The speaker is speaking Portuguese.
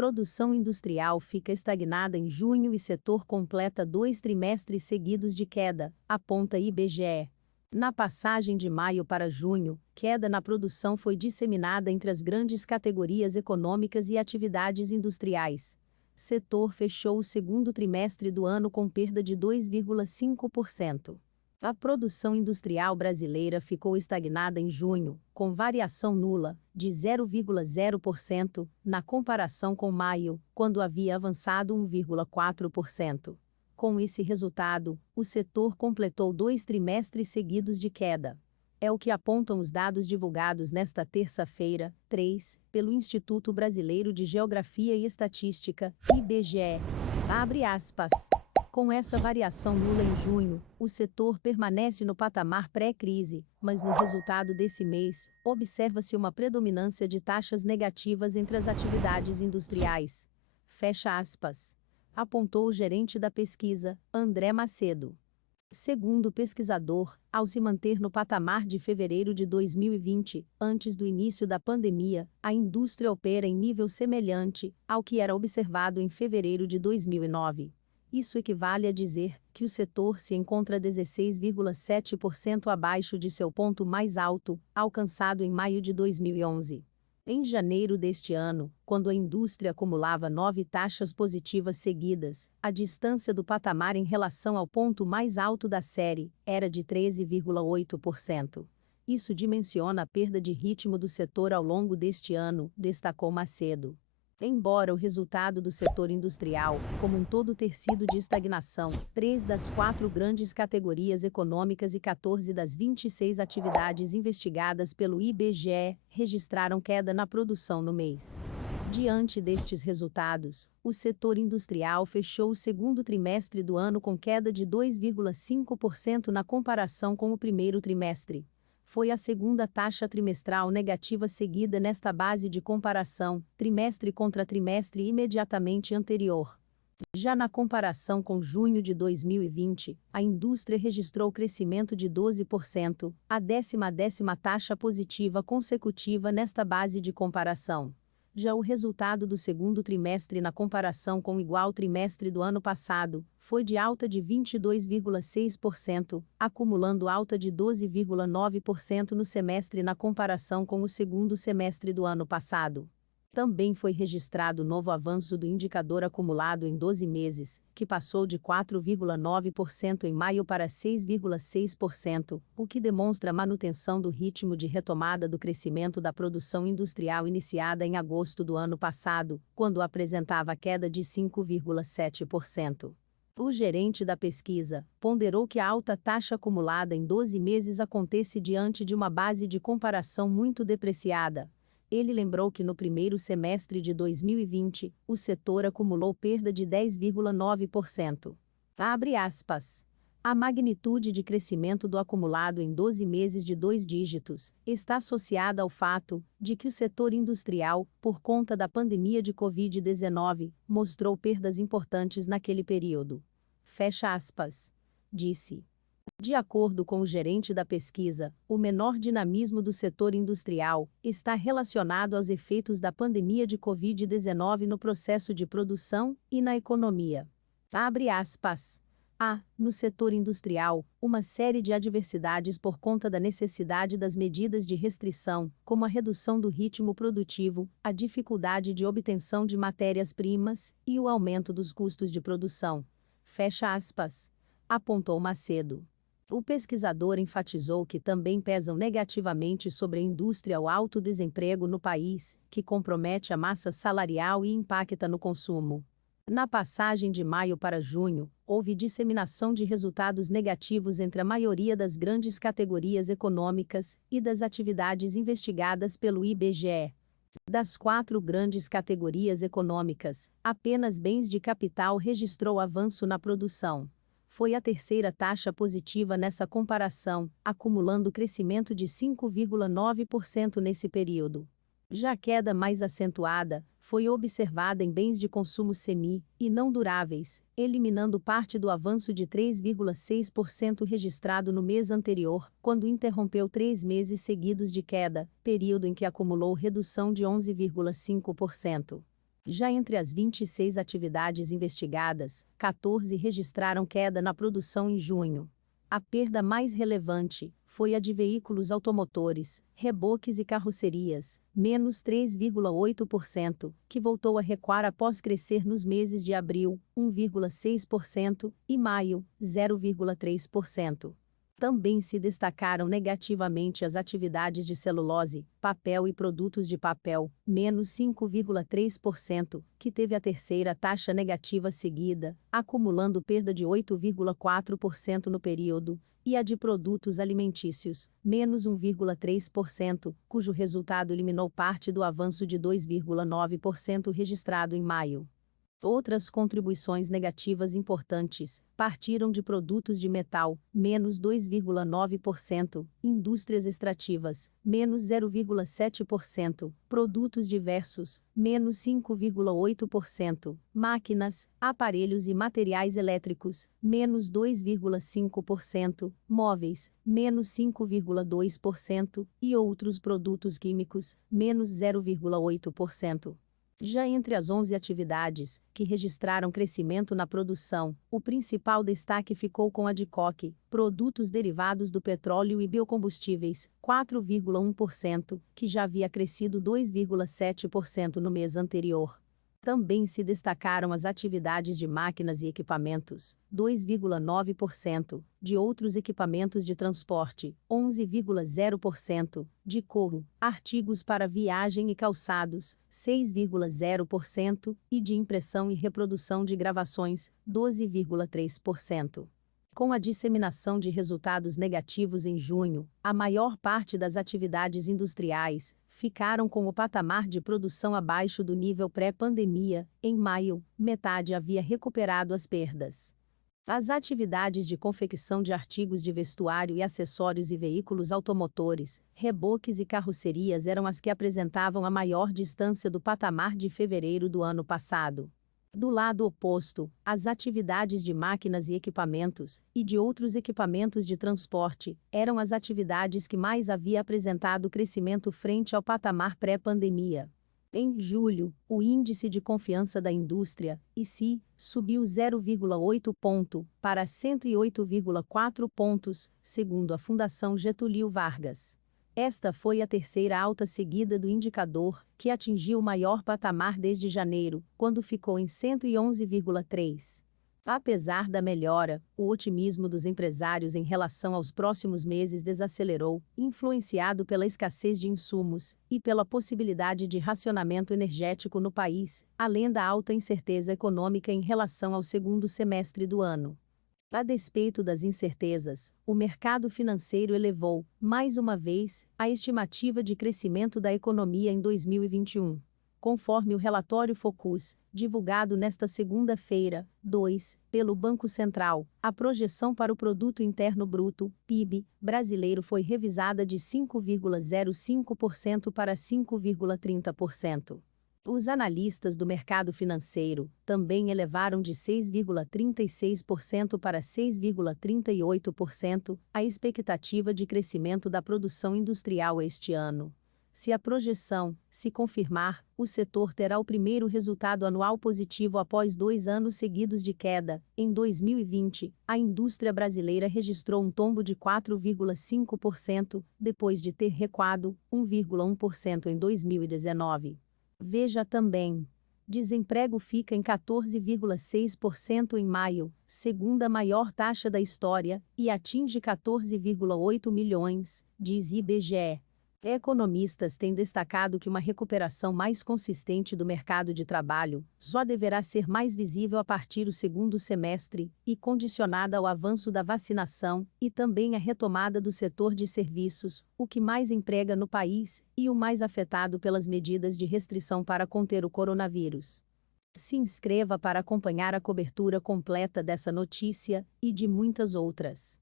Produção industrial fica estagnada em junho e setor completa 2 trimestres seguidos de queda, aponta IBGE. Na passagem de maio para junho, queda na produção foi disseminada entre as grandes categorias econômicas e atividades industriais. Setor fechou o segundo trimestre do ano com perda de 2,5%. A produção industrial brasileira ficou estagnada em junho, com variação nula, de 0,0%, na comparação com maio, quando havia avançado 1,4%. Com esse resultado, o setor completou 2 trimestres seguidos de queda. É o que apontam os dados divulgados nesta terça-feira, 3, pelo Instituto Brasileiro de Geografia e Estatística, IBGE. Abre aspas. Com essa variação nula em junho, o setor permanece no patamar pré-crise, mas no resultado desse mês, observa-se uma predominância de taxas negativas entre as atividades industriais. Fecha aspas. Apontou o gerente da pesquisa, André Macedo. Segundo o pesquisador, ao se manter no patamar de fevereiro de 2020, antes do início da pandemia, a indústria opera em nível semelhante ao que era observado em fevereiro de 2009. Isso equivale a dizer que o setor se encontra 16,7% abaixo de seu ponto mais alto, alcançado em maio de 2011. Em janeiro deste ano, quando a indústria acumulava 9 taxas positivas seguidas, a distância do patamar em relação ao ponto mais alto da série era de 13,8%. Isso dimensiona a perda de ritmo do setor ao longo deste ano, destacou Macedo. Embora o resultado do setor industrial, como um todo, ter sido de estagnação, 3 das 4 grandes categorias econômicas e 14 das 26 atividades investigadas pelo IBGE registraram queda na produção no mês. Diante destes resultados, o setor industrial fechou o segundo trimestre do ano com queda de 2,5% na comparação com o primeiro trimestre. Foi a segunda taxa trimestral negativa seguida nesta base de comparação, trimestre contra trimestre imediatamente anterior. Já na comparação com junho de 2020, a indústria registrou crescimento de 12%, a 10ª taxa positiva consecutiva nesta base de comparação. Já o resultado do segundo trimestre na comparação com o igual trimestre do ano passado, foi de alta de 22,6%, acumulando alta de 12,9% no semestre na comparação com o segundo semestre do ano passado. Também foi registrado novo avanço do indicador acumulado em 12 meses, que passou de 4,9% em maio para 6,6%, o que demonstra a manutenção do ritmo de retomada do crescimento da produção industrial iniciada em agosto do ano passado, quando apresentava queda de 5,7%. O gerente da pesquisa ponderou que a alta taxa acumulada em 12 meses acontece diante de uma base de comparação muito depreciada. Ele lembrou que no primeiro semestre de 2020, o setor acumulou perda de 10,9%. Abre aspas. A magnitude de crescimento do acumulado em 12 meses de 2 dígitos está associada ao fato de que o setor industrial, por conta da pandemia de Covid-19, mostrou perdas importantes naquele período. Fecha aspas. Disse. De acordo com o gerente da pesquisa, o menor dinamismo do setor industrial está relacionado aos efeitos da pandemia de Covid-19 no processo de produção e na economia. Abre aspas. Há, no setor industrial, uma série de adversidades por conta da necessidade das medidas de restrição, como a redução do ritmo produtivo, a dificuldade de obtenção de matérias-primas e o aumento dos custos de produção. Fecha aspas. Apontou Macedo. O pesquisador enfatizou que também pesam negativamente sobre a indústria o alto desemprego no país, que compromete a massa salarial e impacta no consumo. Na passagem de maio para junho, houve disseminação de resultados negativos entre a maioria das grandes categorias econômicas e das atividades investigadas pelo IBGE. Das 4 grandes categorias econômicas, apenas bens de capital registrou avanço na produção. Foi a terceira taxa positiva nessa comparação, acumulando crescimento de 5,9% nesse período. Já a queda mais acentuada foi observada em bens de consumo semi e não duráveis, eliminando parte do avanço de 3,6% registrado no mês anterior, quando interrompeu 3 meses seguidos de queda, período em que acumulou redução de 11,5%. Já entre as 26 atividades investigadas, 14 registraram queda na produção em junho. A perda mais relevante foi a de veículos automotores, reboques e carrocerias, menos 3,8%, que voltou a recuar após crescer nos meses de abril, 1,6%, e maio, 0,3%. Também se destacaram negativamente as atividades de celulose, papel e produtos de papel, menos 5,3%, que teve a terceira taxa negativa seguida, acumulando perda de 8,4% no período, e a de produtos alimentícios, menos 1,3%, cujo resultado eliminou parte do avanço de 2,9% registrado em maio. Outras contribuições negativas importantes partiram de produtos de metal, menos 2,9%, indústrias extrativas, menos 0,7%, produtos diversos, menos 5,8%, máquinas, aparelhos e materiais elétricos, menos 2,5%, móveis, menos 5,2% e outros produtos químicos, menos 0,8%. Já entre as 11 atividades que registraram crescimento na produção, o principal destaque ficou com a de coque, produtos derivados do petróleo e biocombustíveis, 4,1%, que já havia crescido 2,7% no mês anterior. Também se destacaram as atividades de máquinas e equipamentos, 2,9%, de outros equipamentos de transporte, 11,0%, de couro, artigos para viagem e calçados, 6,0%, e de impressão e reprodução de gravações, 12,3%. Com a disseminação de resultados negativos em junho, a maior parte das atividades industriais ficaram com o patamar de produção abaixo do nível pré-pandemia. Em maio, metade havia recuperado as perdas. As atividades de confecção de artigos de vestuário e acessórios e veículos automotores, reboques e carrocerias eram as que apresentavam a maior distância do patamar de fevereiro do ano passado. Do lado oposto, as atividades de máquinas e equipamentos, e de outros equipamentos de transporte, eram as atividades que mais havia apresentado crescimento frente ao patamar pré-pandemia. Em julho, o Índice de Confiança da Indústria, ICI, subiu 0,8 ponto, para 108,4 pontos, segundo a Fundação Getúlio Vargas. Esta foi a terceira alta seguida do indicador, que atingiu o maior patamar desde janeiro, quando ficou em 111,3. Apesar da melhora, o otimismo dos empresários em relação aos próximos meses desacelerou, influenciado pela escassez de insumos e pela possibilidade de racionamento energético no país, além da alta incerteza econômica em relação ao segundo semestre do ano. A despeito das incertezas, o mercado financeiro elevou, mais uma vez, a estimativa de crescimento da economia em 2021. Conforme o relatório Focus, divulgado nesta segunda-feira, 2, pelo Banco Central, a projeção para o Produto Interno Bruto, PIB, brasileiro foi revisada de 5,05% para 5,30%. Os analistas do mercado financeiro também elevaram de 6,36% para 6,38% a expectativa de crescimento da produção industrial este ano. Se a projeção se confirmar, o setor terá o primeiro resultado anual positivo após 2 anos seguidos de queda. Em 2020, a indústria brasileira registrou um tombo de 4,5%, depois de ter recuado 1,1% em 2019. Veja também: desemprego fica em 14,6% em maio, segunda maior taxa da história, e atinge 14,8 milhões, diz IBGE. Economistas têm destacado que uma recuperação mais consistente do mercado de trabalho só deverá ser mais visível a partir do segundo semestre, e condicionada ao avanço da vacinação, e também à retomada do setor de serviços, o que mais emprega no país, e o mais afetado pelas medidas de restrição para conter o coronavírus. Se inscreva para acompanhar a cobertura completa dessa notícia, e de muitas outras.